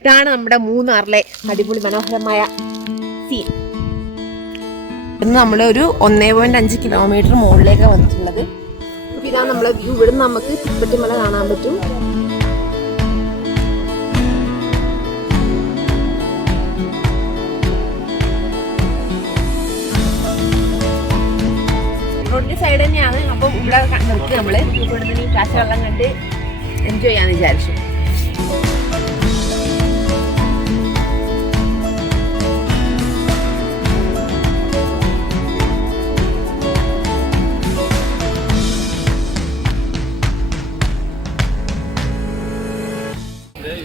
ഇതാണ് നമ്മുടെ മൂന്നാറിലെ അടിപൊളി മനോഹരമായ സീൻ. ഇന്ന് നമ്മൾ ഒരു 1.5 കിലോമീറ്റർ മുകളിലേക്കാണ് വന്നിട്ടുള്ളത്. അപ്പോൾ ഇതാണ് നമ്മളെ വ്യൂ. ഇവിടുന്ന് നമുക്ക് തിപ്പറ്റിമല കാണാൻ പറ്റും. റോഡിന്റെ സൈഡ് തന്നെയാണ്. അപ്പം ഇവിടെ നിർത്തി നമ്മള് ഇവിടുന്ന് കാശ് വെള്ളം കണ്ട് എൻജോയ് ചെയ്യാന്ന് വിചാരിച്ചു.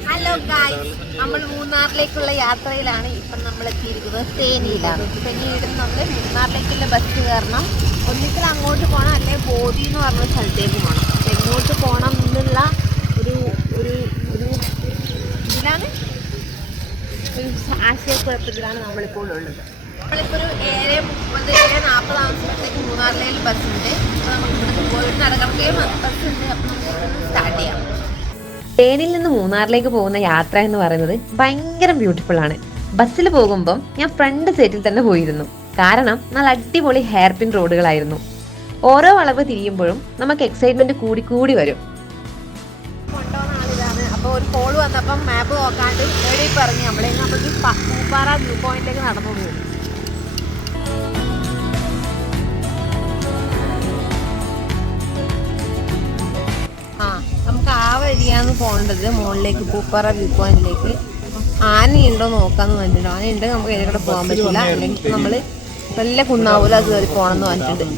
ഹലോ ഗായ്സ്, നമ്മൾ മൂന്നാറിലേക്കുള്ള യാത്രയിലാണ്. ഇപ്പം നമ്മൾ എത്തിയിരിക്കുന്നത് തേനിയിലാണ്. ഇപ്പം ഇനി ഇവിടുന്ന് നമ്മൾ മൂന്നാറിലേക്കുള്ള ബസ് കയറണം. ഒന്നിക്കൽ അങ്ങോട്ട് പോകണം, അല്ലെങ്കിൽ ബോധി എന്ന് പറഞ്ഞ സ്ഥലത്തേക്ക് പോകണം. അപ്പം എങ്ങോട്ട് പോകണം എന്നുള്ള ഒരു ഒരു ഒരു ഇതിലാണ്, ഒരു ആശയക്കുഴപ്പത്തിലാണ് നമ്മളിപ്പോൾ ഉള്ളത്. നമ്മളിപ്പോൾ ഒരു 7:30 7:40 ആവശ്യത്തേക്ക് മൂന്നാറിലേക്ക് ബസ്സുണ്ട്. അപ്പോൾ നമുക്ക് ഇവിടുന്ന് പോയിട്ട് നടക്കണത്തേയും ബസ്സുണ്ട്. അപ്പം നമുക്ക് സ്റ്റാർട്ട് ചെയ്യാം. തേനിൽ നിന്ന് മൂന്നാറിലേക്ക് പോകുന്ന യാത്ര എന്ന് പറയുന്നത് ഭയങ്കര ബ്യൂട്ടിഫുൾ ആണ്. ബസ്സിൽ പോകുമ്പം ഞാൻ ഫ്രണ്ട് സീറ്റിൽ തന്നെ പോയിരുന്നു. കാരണം നല്ല അടിപൊളി ഹെയർ പിൻ റോഡുകളായിരുന്നു. ഓരോ വളവ് തിരിയുമ്പോഴും നമുക്ക് എക്സൈറ്റ്മെന്റ് കൂടി വരും. കൊണ്ടുപോകുന്ന ആളിതാണ്. അപ്പോൾ ഒരു കോൾ വന്നപ്പം മാപ്പ് നോക്കാണ്ട് എവിടെ പറഞ്ഞു നമ്മൾക്ക് പൂപ്പാറ വ്യൂ പോയിന്റിലേക്ക് നടന്നു പോകും. നമുക്ക് ആ വഴിയാണ് പോകേണ്ടത്, മുകളിലേക്ക് പൂപ്പാറ വ്യൂ പോയിന്റിലേക്ക്. ആനയുണ്ടോ നോക്കാന്ന് പറഞ്ഞിട്ടുണ്ടോ? ആനയുണ്ട്, നമുക്ക് ഇതിലൂടെ പോകാൻ പറ്റില്ല. അല്ലെങ്കിൽ നമ്മൾ വല്ല കുന്നാവൂല അത് കയറി പോകണമെന്ന് പറഞ്ഞിട്ടുണ്ട്.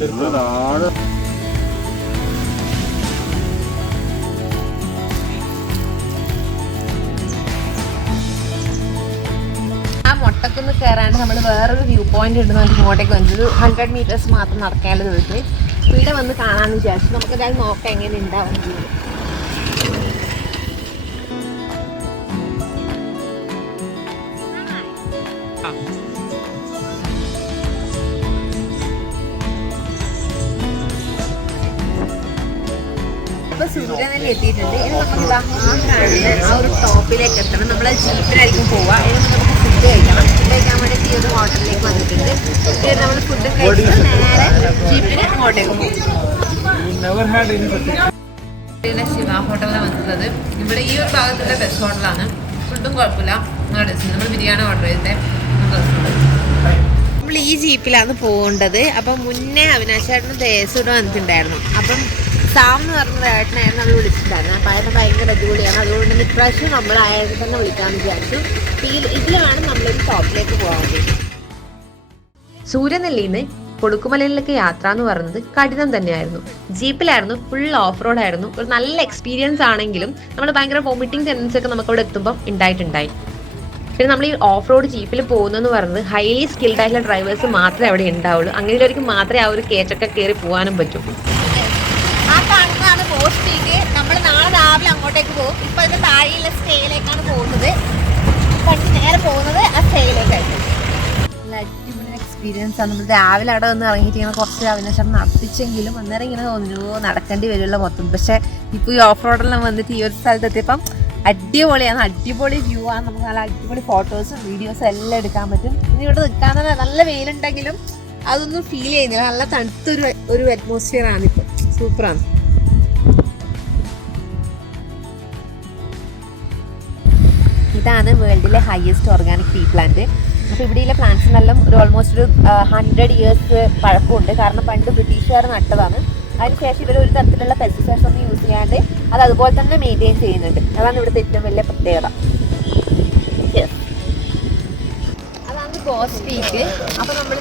ആ മൊട്ടക്കുന്ന് കയറാണ്ട് നമ്മൾ വേറൊരു വ്യൂ പോയിന്റ് ഉണ്ടെന്ന് പറഞ്ഞിട്ട് ഇങ്ങോട്ടേക്ക് വന്നത് 100 മീറ്റേഴ്സ് മാത്രം നടക്കാനുള്ള ദൂരത്തിൽ ഇവിടെ വന്ന് കാണാമെന്ന് വിചാരിച്ചു. നമുക്കതായത് നോക്കാം എങ്ങനെ ഉണ്ടാവും. ഇപ്പൊ സൂര്യനെല്ലി എത്തിയിട്ടുണ്ട്. ഇനി നമുക്ക് ആ ഒരു ടോപ്പിലേക്ക് എത്തണം. നമ്മൾ ജീപ്പിലായിരിക്കും പോവുക. ഇനി നമുക്ക് ഫുഡ് കഴിക്കണം. ഫുഡ് കഴിക്കാൻ വേണ്ടിയിട്ട് ഈ ഒരു ഹോട്ടലിലേക്ക് വന്നിട്ടുണ്ട്. നമ്മൾ ഫുഡ് കഴിച്ചിട്ട് നേരെ ജീപ്പിന് അങ്ങോട്ടേക്ക് പോകും. ശിവ ഹോട്ടലിലാണ് വന്നിട്ടുള്ളത്. ഇവിടെ ഈ ഒരു ഭാഗത്തുള്ള ബെസ്റ്റ് ഹോട്ടലാണ്. ഫുഡും കുഴപ്പമില്ല, നമ്മൾ ബിരിയാണി ഓർഡർ ചെയ്തേ. നമ്മൾ ഈ ജീപ്പിലാണ് പോകേണ്ടത്. അപ്പം മുന്നേ അവിനാശേട്ടനും ദേശൂടെ വന്നിട്ടുണ്ടായിരുന്നു. അപ്പം സാം എന്ന് പറഞ്ഞ ഏട്ടനായിരുന്നു നമ്മൾ വിളിച്ചിട്ടുണ്ടായിരുന്നു. അപ്പം അയാൾ ഭയങ്കര അടിപൊളിയാണ്. അതുകൊണ്ട് തന്നെ ഇപ്രാവശ്യം നമ്മൾ അയാൾക്ക് തന്നെ വിളിക്കാമെന്ന് വിചാരിച്ചു. ഇതിൽ വേണം നമ്മളൊരു ടോപ്പിലേക്ക് പോകാൻ വേണ്ടി. സൂര്യനെല്ലിന്ന് കൊളുക്കുമലയിലേക്ക് യാത്ര എന്ന് പറയുന്നത് കഠിനം തന്നെയായിരുന്നു. ജീപ്പിലായിരുന്നു, ഫുൾ ഓഫ് റോഡ് ആയിരുന്നു. ഒരു നല്ല എക്സ്പീരിയൻസ് ആണെങ്കിലും നമ്മൾ ഭയങ്കര വോമിറ്റിംഗ് ടെൻഡൻസി ഒക്കെ നമുക്ക് അവിടെ എത്തുമ്പം ഉണ്ടായിട്ടുണ്ടായി. പിന്നെ നമ്മൾ ഈ ഓഫ് റോഡ് ജീപ്പിൽ പോകുന്നതെന്ന് പറയുന്നത് ഹൈലി സ്കിൽഡ് ആയിട്ടുള്ള ഡ്രൈവേഴ്സ് മാത്രമേ അവിടെ ഉണ്ടാവുള്ളൂ. അങ്ങനെയുള്ളവർക്ക് മാത്രമേ ആ ഒരു കേറ്റൊക്കെ കയറി പോകാനും പറ്റും. ആ കാണുന്നതാണ് പോസ്റ്റിലേക്ക്. നമ്മൾ നാളെ രാവിലെ അങ്ങോട്ടേക്ക് പോകും. ഇപ്പം അതിൻ്റെ താഴെയുള്ള സ്റ്റേയിലേക്കാണ് പോകുന്നത്. പണ്ട് നേരെ പോകുന്നത് ആ സ്റ്റേയിലേക്കായിട്ട്. നല്ല അടിപൊളി എക്സ്പീരിയൻസ് ആണ്. നമ്മൾ രാവിലെ അവിടെ വന്ന് ഇറങ്ങിയിട്ട് ഇങ്ങനെ കുറച്ച് അവിനാശം നടത്തിച്ചെങ്കിലും അന്നേരം ഇങ്ങനെ തോന്നുന്നു നടക്കേണ്ടി വരുമല്ലോ മൊത്തം. പക്ഷേ ഇപ്പോൾ ഈ ഓഫ് റോഡെല്ലാം വന്നിട്ട് ഈ ഒരു സ്ഥലത്ത് എത്തിയപ്പം അടിപൊളിയാണ്. അടിപൊളി വ്യൂ ആണ്. നമുക്ക് നല്ല അടിപൊളി ഫോട്ടോസും വീഡിയോസും എല്ലാം എടുക്കാൻ പറ്റും. ഇനി ഇവിടെ നിൽക്കാൻ തന്നെ നല്ല വെയിലുണ്ടെങ്കിലും അതൊന്നും ഫീൽ ചെയ്യുന്നില്ല. നല്ല തണുത്തൊരു അറ്റ്മോസ്ഫിയർ ആണ്. ഇപ്പോൾ സൂപ്പറാണ്. ഇതാണ് വേൾഡിലെ ഹയസ്റ്റ് ഓർഗാനിക് ടീ പ്ലാന്റ്. അപ്പോൾ ഇവിടെയുള്ള പ്ലാന്റ്സിനെല്ലാം ഒരു ഓൾമോസ്റ്റ് ഒരു 100 ഇയേഴ്സ് പഴക്കമുണ്ട്. കാരണം പണ്ട് ബ്രിട്ടീഷുകാർ നട്ടതാണ്. അതിനുശേഷം ഇവർ ഒരു തരത്തിലുള്ള പെസ്റ്റിസൈഡ്സ് ഒന്നും യൂസ് ചെയ്യാണ്ട് അത് അതുപോലെ തന്നെ മെയിൻറ്റെയിൻ ചെയ്യുന്നുണ്ട്. അതാണ് ഇവിടുത്തെ ഏറ്റവും വലിയ പ്രത്യേകത. അതാണ് ഗോസ്റ്റ് പീക്ക്. അപ്പോൾ നമ്മൾ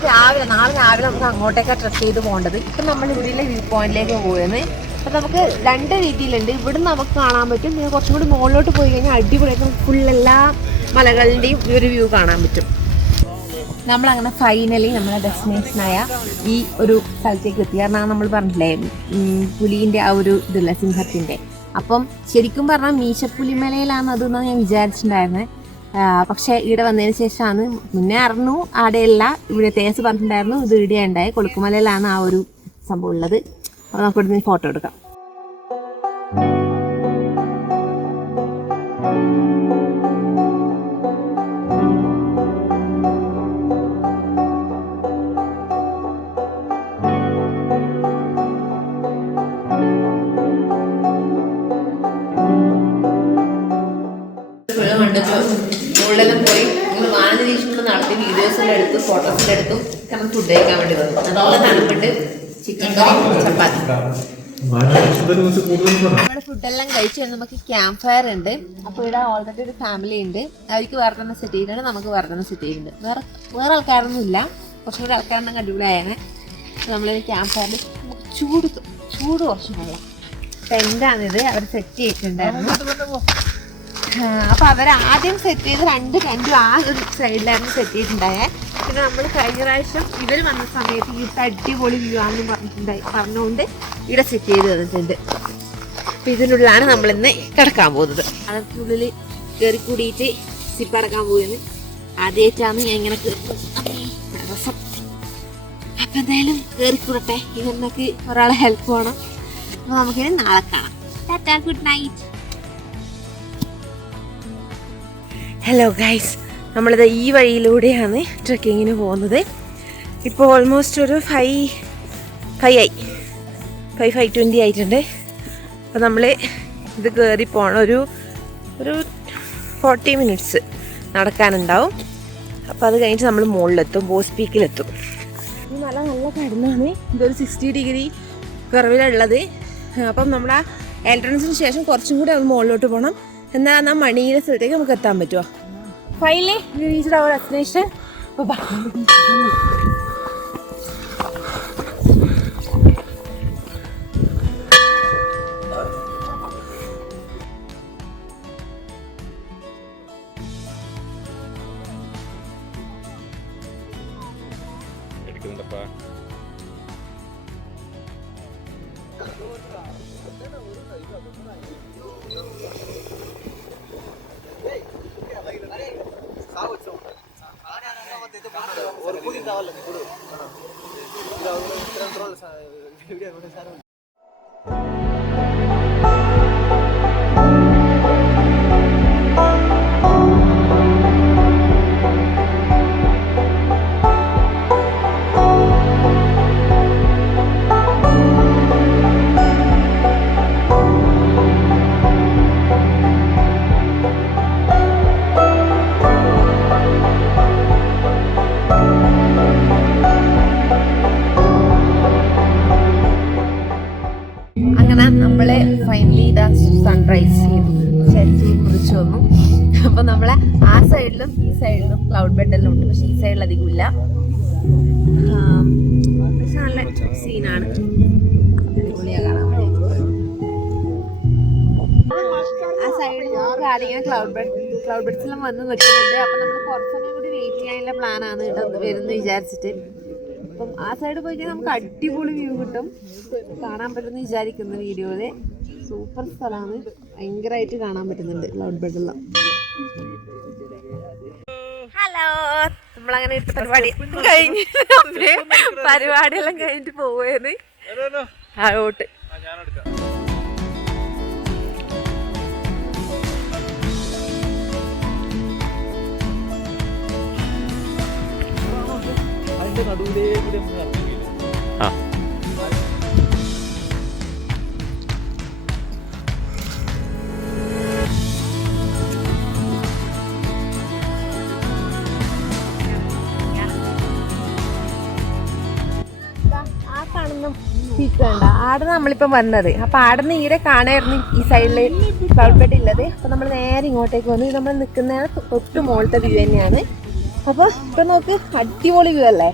നാളെ രാവിലെ നമുക്ക് അങ്ങോട്ടേക്കാണ് ട്രക്ക് ചെയ്ത് പോകേണ്ടത്. ഇപ്പം നമ്മൾ ഇവിടെയുള്ള വ്യൂ പോയിന്റിലേക്ക് പോകുന്നത്. അപ്പോൾ നമുക്ക് 2 രീതിയിലുണ്ട്. ഇവിടുന്ന് നമുക്ക് കാണാൻ പറ്റും. പിന്നെ കുറച്ചും കൂടി മുകളിലോട്ട് പോയി കഴിഞ്ഞാൽ അടിപൊളിയായിട്ട് നമുക്ക് ഫുൾ എല്ലാ മലകളുടെയും ഒരു വ്യൂ കാണാൻ പറ്റും. നമ്മളങ്ങനെ ഫൈനലി നമ്മുടെ ഡെസ്റ്റിനേഷനായ ഈ ഒരു സ്ഥലത്തേക്ക് എത്തി. കാരണം നമ്മൾ പറഞ്ഞില്ലേ പുലീൻ്റെ ആ ഒരു ഇതില്ല, സിംഹത്തിൻ്റെ. അപ്പം ശരിക്കും പറഞ്ഞാൽ മീശപ്പുലിമലയിലാണ് അതെന്നാണ് ഞാൻ വിചാരിച്ചിട്ടുണ്ടായിരുന്നത്. പക്ഷേ ഇവിടെ വന്നതിന് ശേഷമാണ് മുന്നേ അറിഞ്ഞു ആടെയല്ല, ഇവിടെ തേസ് പറഞ്ഞിട്ടുണ്ടായിരുന്നു ഇത് ഇവിടെ ഉണ്ടായി കൊളുക്കുമലയിലാണ് ആ ഒരു സംഭവം ഉള്ളത്. അപ്പോൾ നമുക്ക് ഇവിടുന്ന് ഫോട്ടോ എടുക്കാം. കണ്ടിട്ട് മുകളിലെല്ലാം പോയി നമ്മൾ വാനനിരീക്ഷണം നടത്തി വീഡിയോസെല്ലാം എടുത്തു ഫോട്ടോസെല്ലാം എടുത്തു നമുക്ക് ഫുഡ് കഴിക്കാൻ വേണ്ടി വന്നു. അതുപോലെ തണുപ്പിട്ട് ചിക്കൻ കറി ചപ്പാത്തി. നമ്മുടെ ഫുഡെല്ലാം കഴിച്ചു നമുക്ക് ക്യാമ്പ് ഫയർ ഉണ്ട്. അപ്പോൾ ഇവിടെ ഓൾറെഡി ഒരു ഫാമിലി ഉണ്ട്. അവർക്ക് വേറെ തന്നെ സെറ്റ് ചെയ്തിട്ടുണ്ട്, നമുക്ക് വേറെ തന്നെ സെറ്റ് ചെയ്തിട്ടുണ്ട്. വേറെ ആൾക്കാരൊന്നും ഇല്ല, കുറച്ചും കൂടി ആൾക്കാരെണ്ണം അടിപൊളിയാണ്. നമ്മൾ ക്യാമ്പ് ഫയറിൽ ചൂട് കുറച്ച് വെള്ളം ടെൻ്റാണിത് അവർ സെറ്റ് ചെയ്തിട്ടുണ്ടായിരുന്നു. അപ്പോൾ അവർ ആദ്യം സെറ്റ് ചെയ്ത് രണ്ടും ആ ഒരു സൈഡിലായിരുന്നു സെറ്റ് ചെയ്തിട്ടുണ്ടായത്. പിന്നെ നമ്മൾ കഴിഞ്ഞ പ്രാവശ്യം ഇവർ വന്ന സമയത്ത് ഈ അടിപൊളി വ്യൂ ആണെന്ന് പറഞ്ഞുകൊണ്ട് ഇവിടെ സെറ്റ് ചെയ്ത് തന്നിട്ടുണ്ട്. അപ്പം ഇതിനുള്ളിലാണ് നമ്മളിന്ന് കിടക്കാൻ പോകുന്നത്. അതിനുള്ളിൽ കയറി കൂടിയിട്ട് സിപ്പ് അടക്കാൻ പോകുന്നത് ആദ്യമായിട്ടാണ് ഞാൻ ഇങ്ങനെ രസം. അപ്പം എന്തായാലും കയറിക്കൂടട്ടെ, ഇതെന്നൊക്കെ ഒരാളെ ഹെൽപ്പ് വേണം. അപ്പോൾ നമുക്കിനി നാളെ കാണാം. Tata, good night. Hello guys, നമ്മളിത് ഈ വഴിയിലൂടെയാണ് ട്രെക്കിങ്ങിന് പോകുന്നത്. ഇപ്പോൾ ഓൾമോസ്റ്റ് ഒരു 5:20 ആയിട്ടുണ്ട്. അപ്പോൾ നമ്മൾ ഇത് കയറി പോകണം. ഒരു 40 മിനിറ്റ്സ് നടക്കാനുണ്ടാവും. അപ്പോൾ അത് കഴിഞ്ഞിട്ട് നമ്മൾ മുകളിലെത്തും, ബോസ് പീക്കിലെത്തും. ഈ മല നല്ല കടന്നാണ്. ഇതൊരു 60 ഡിഗ്രി കർവിലുള്ളത്. അപ്പം നമ്മൾ ആ എൻട്രൻസിന് ശേഷം കുറച്ചും കൂടി ഒന്ന് മുകളിലോട്ട് പോകണം. എന്നാൽ ആ മണിയിലെ സ്ഥലത്തേക്ക് നമുക്ക് എത്താൻ പറ്റുമോ? Finally we reached our destination. Finally ഇതാ സൺറൈസ് കുറിച്ച് വന്നു. അപ്പോൾ നമ്മളെ ആ സൈഡിലും ഈ സൈഡിലും ക്ലൗഡ് ബെഡെല്ലാം ഉണ്ട്, പക്ഷേ ഈ സൈഡിൽ അധികം ഇല്ല. പക്ഷെ നല്ല സീനാണ്, അടിപൊളിയാണ് കാണാൻ വേണ്ടി. ആ സൈഡിൽ നമുക്ക് ആരെങ്കിലും ക്ലൗഡ് ബെഡ്സെല്ലാം വന്ന് നിൽക്കുന്നുണ്ട്. അപ്പം നമ്മൾ കുറച്ച് സമയം കൂടി വെയിറ്റ് ചെയ്യാനുള്ള പ്ലാനാണ് ഇവിടെ വരുന്നു വിചാരിച്ചിട്ട്. അപ്പം ആ സൈഡ് പോയി കഴിഞ്ഞാൽ നമുക്ക് അടിപൊളി വ്യൂ കിട്ടും, കാണാൻ പറ്റുമെന്ന് വിചാരിക്കുന്നു വീഡിയോയിൽ. സൂപ്പർ സ്ഥലമാണ്, ഭയങ്കരമായിട്ട് കാണാൻ പറ്റുന്നുണ്ട് ക്ലൗഡ് ബെഡെല്ലാം. ഹലോ, നമ്മളങ്ങനെ ഇട്ട് പരിപാടിയെല്ലാം കഴിഞ്ഞിട്ട് പോവുകയാണ് താഴോട്ട്. ആടെ നമ്മളിപ്പം വന്നത്. അപ്പൊ ആടെന്ന് ഈരെ കാണായിരുന്നു ഈ സൈഡില് ക്ലൗഡ് ബെഡ് ഉള്ളത്. അപ്പൊ നമ്മൾ നേരെ ഇങ്ങോട്ടേക്ക് വന്നു. നമ്മൾ നിൽക്കുന്ന തൊട്ട് മുകളിലത്തെ വ്യൂ തന്നെയാണ്. അപ്പൊ ഇപ്പൊ നോക്ക്, അടിപൊളി വ്യൂ അല്ലേ.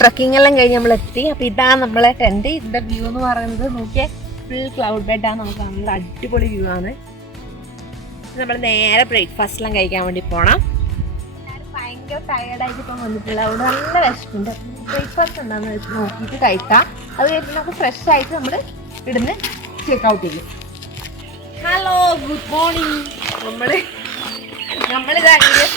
ട്രക്കിംഗ് എല്ലാം കഴിഞ്ഞ് നമ്മൾ എത്തി. അപ്പൊ ഇതാണ് നമ്മളെ ടെന്റ്. ഇതിന്റെ വ്യൂ എന്ന് പറയുന്നത് നോക്കിയേ, ഫുൾ ക്ലൗഡ് ബെഡാണ്. നമുക്ക് നല്ല അടിപൊളി വ്യൂ ആണ്. നമ്മൾ നേരെ ബ്രേക്ക്ഫാസ്റ്റെല്ലാം കഴിക്കാൻ വേണ്ടി പോകണം. ഭയങ്കര ടയേർഡായിട്ട് ഇപ്പം വന്നിട്ടില്ല, അവിടെ നല്ല വിശപ്പുണ്ട്. ബ്രേക്ക്ഫാസ്റ്റ് എന്താണെന്ന് വെച്ച് നോക്കിയിട്ട് കഴിക്കാം. അത് കഴിഞ്ഞിട്ട് നമുക്ക് ഫ്രഷ് ആയിട്ട് നമ്മൾ ഇവിടുന്ന് ചെക്ക് ഔട്ട് ചെയ്യും. Hello, good morning. നമ്മളിതാ രാവിലെ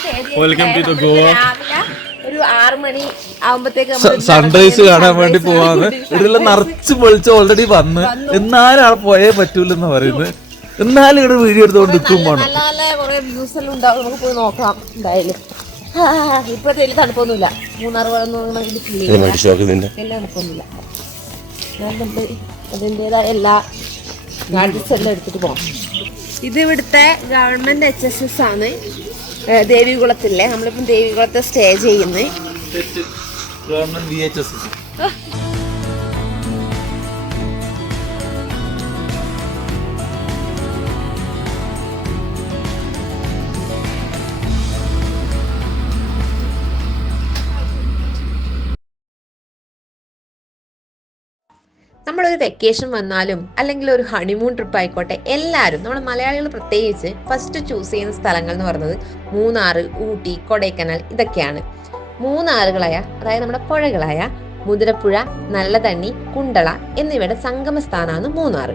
ഒരു 6 മണി ആവുമ്പത്തേക്ക് സൺറൈസ് കാണാൻ വേണ്ടി പോവാന്ന്. ഇവിടെ നിറച്ച് പൊളിച്ച് ഓൾറെഡി വന്ന്, എന്നാലും ആളെ പോയേ പറ്റൂലെന്ന് പറയുന്നത്. എന്നാലും ഇവിടെ വീഡിയോ എടുത്തോണ്ട് നിൽക്കും. നല്ല നല്ല കുറെ വ്യൂസ് എല്ലാം ഉണ്ടാവും, നമുക്ക് പോയി നോക്കാം എന്തായാലും. ഇപ്പോഴത്തെ വലിയ തണുപ്പൊന്നുമില്ല. മൂന്നാർ വെള്ളം എല്ലാം തണുപ്പൊന്നുമില്ല. ഞാൻ നമ്മൾ അതിൻ്റെതായ എല്ലാ ഗാഡ്ജറ്റ്സ് എല്ലാം എടുത്തിട്ട് പോകാം. ഇത് ഇവിടുത്തെ ഗവൺമെന്റ് HSS ആണ്, ദേവികുളത്തില്ലേ. നമ്മളിപ്പം ദേവികുളത്ത് സ്റ്റേ ചെയ്യുന്നത്. Government VHS. നമ്മളൊരു വെക്കേഷൻ വന്നാലും അല്ലെങ്കിൽ ഒരു ഹണിമൂൺ ട്രിപ്പ് ആയിക്കോട്ടെ, എല്ലാവരും നമ്മൾ മലയാളികൾ പ്രത്യേകിച്ച് ഫസ്റ്റ് ചൂസ് ചെയ്യുന്ന സ്ഥലങ്ങൾ എന്ന് പറയുന്നത് മൂന്നാർ, ഊട്ടി, കൊടൈക്കനാൽ ഇതൊക്കെയാണ്. മൂന്നാറുകളായ, അതായത് നമ്മുടെ പുഴകളായ മുതിരപ്പുഴ, നല്ലതണ്ണി, കുണ്ടള എന്നിവയുടെ സംഗമ സ്ഥാനമാണ് മൂന്നാർ.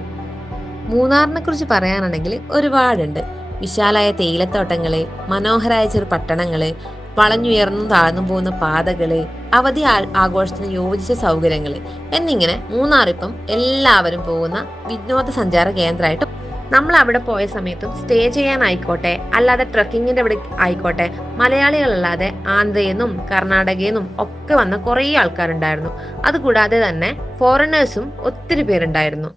മൂന്നാറിനെ കുറിച്ച് പറയാനാണെങ്കിൽ ഒരുപാടുണ്ട്. വിശാലായ തേയിലത്തോട്ടങ്ങള്, മനോഹരായ ചെറു പട്ടണങ്ങള്, വളഞ്ഞുയർന്നും താഴ്ന്നും പോകുന്ന പാതകള്, അവധി ആഘോഷത്തിന് യോജിച്ച സൗകര്യങ്ങള് എന്നിങ്ങനെ മൂന്നാറിപ്പം എല്ലാവരും പോകുന്ന വിനോദസഞ്ചാര കേന്ദ്രമായിട്ട്. നമ്മൾ അവിടെ പോയ സമയത്തും സ്റ്റേ ചെയ്യാനായിക്കോട്ടെ, അല്ലാതെ ട്രക്കിങ്ങിന്റെ അവിടെ ആയിക്കോട്ടെ, മലയാളികളല്ലാതെ ആന്ധ്രയെന്നും കർണാടകയെന്നും ഒക്കെ വന്ന കുറേ ആൾക്കാരുണ്ടായിരുന്നു. അതുകൂടാതെ തന്നെ ഫോറിനേഴ്സും ഒത്തിരി പേരുണ്ടായിരുന്നു.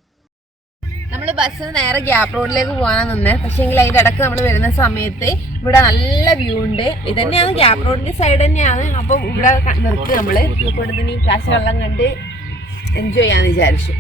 നമ്മൾ ബസ്സിന് നേരെ ഗ്യാപ്പ് റോഡിലേക്ക് പോകാനാണ് നിന്നേ. പക്ഷേങ്കിൽ അതിന്റെ ഇടക്ക് നമ്മൾ വരുന്ന സമയത്ത് ഇവിടെ നല്ല വ്യൂ ഉണ്ട്. ഇത് തന്നെയാണ് ഗ്യാപ്പ് റോഡിന്റെ സൈഡ് തന്നെയാണ്. അപ്പൊ ഇവിടെ നിർത്തി നമ്മള് ഇവിടുന്ന് ഈ കാശ് വെള്ളം കണ്ട് എൻജോയ് ചെയ്യാന്ന് വിചാരിച്ചു.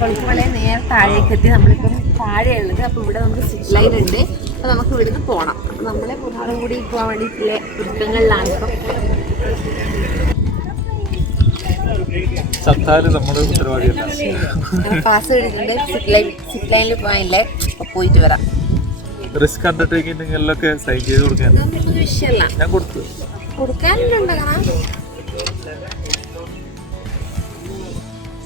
കൊളുക്കുമല നേരെ താഴേക്ക് എത്തി. നമ്മളിപ്പം താഴെയുള്ളത്. അപ്പൊ ഇവിടെ നമുക്ക് സിപ്പ് ലൈൻ ഉണ്ട്. അപ്പൊ നമുക്ക് ഇവിടുന്ന് പോണം. അപ്പൊ നമ്മളെ മൂന്നാറും കൂടി പോകാൻ വേണ്ടിയിട്ടുള്ള ഒരുക്കങ്ങളിലാണ് ഇപ്പം. പാസ് എടുത്തിട്ടുണ്ട്. സിപ്പ് ലൈനിൽ പോകാനില്ലേ, പോയിട്ട് വരാം. റിസ്ക് അണ്ടർടേക്കിംഗിലൊക്കെ സൈൻ ചെയ്ത് കൊടുക്കാൻ വിഷയമല്ല, ഞാൻ കൊടുത്തു കൊടുക്കാനുണ്ടോ?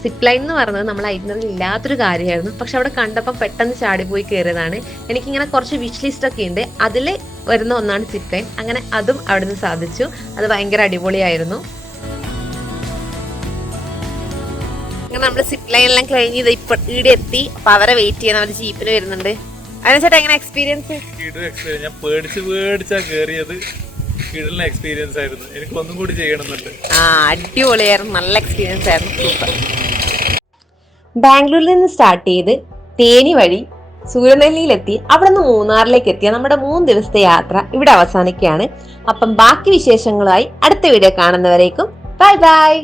സിപ്പ് ലൈൻ എന്ന് പറയുന്നത് നമ്മൾ ഐറ്റിനറിൽ ഇല്ലാത്തൊരു കാര്യമായിരുന്നു. പക്ഷെ അവിടെ കണ്ടപ്പോൾ പെട്ടെന്ന് ചാടിപ്പോയി കയറിയതാണ്. എനിക്കിങ്ങനെ കുറച്ച് വിഷ് ലിസ്റ്റ് ഒക്കെ ഉണ്ട്. അതിൽ വരുന്ന ഒന്നാണ് സിപ്പ് ലൈൻ. അങ്ങനെ അതും അവിടെ നിന്ന് സാധിച്ചു. അത് ഭയങ്കര അടിപൊളിയായിരുന്നു. അങ്ങനെ നമ്മൾ സിപ്പ് ലൈനെല്ലാം കഴിഞ്ഞ് ഇത് ഇപ്പൊ ഈടെ എത്തി. അപ്പൊ അവരെ വെയിറ്റ് ചെയ്യാൻ അവർ ജീപ്പിന് വരുന്നുണ്ട്. അതിനുശേഷം എങ്ങനെ എക്സ്പീരിയൻസ്? ഞാൻ പേടിച്ചാ കേറിയത്. എക്സ്പീരിയൻസ് ആയിരുന്നു. എനിക്ക് ഒന്നും കൂടി ചെയ്യണമെന്നുണ്ട്. അടിപൊളിയായിരുന്നു, നല്ല എക്സ്പീരിയൻസ് ആയിരുന്നു, സൂപ്പർ. ബാംഗ്ലൂരിൽ നിന്ന് സ്റ്റാർട്ട് ചെയ്ത് തേനി വഴി സൂര്യനെല്ലിയിലെത്തി അവിടെ നിന്ന് മൂന്നാറിലേക്ക് എത്തിയ നമ്മുടെ 3 ദിവസത്തെ യാത്ര ഇവിടെ അവസാനിക്കുകയാണ്. അപ്പം ബാക്കി വിശേഷങ്ങളുമായി അടുത്ത വീഡിയോ കാണുന്നവരേക്കും ബൈ ബൈ.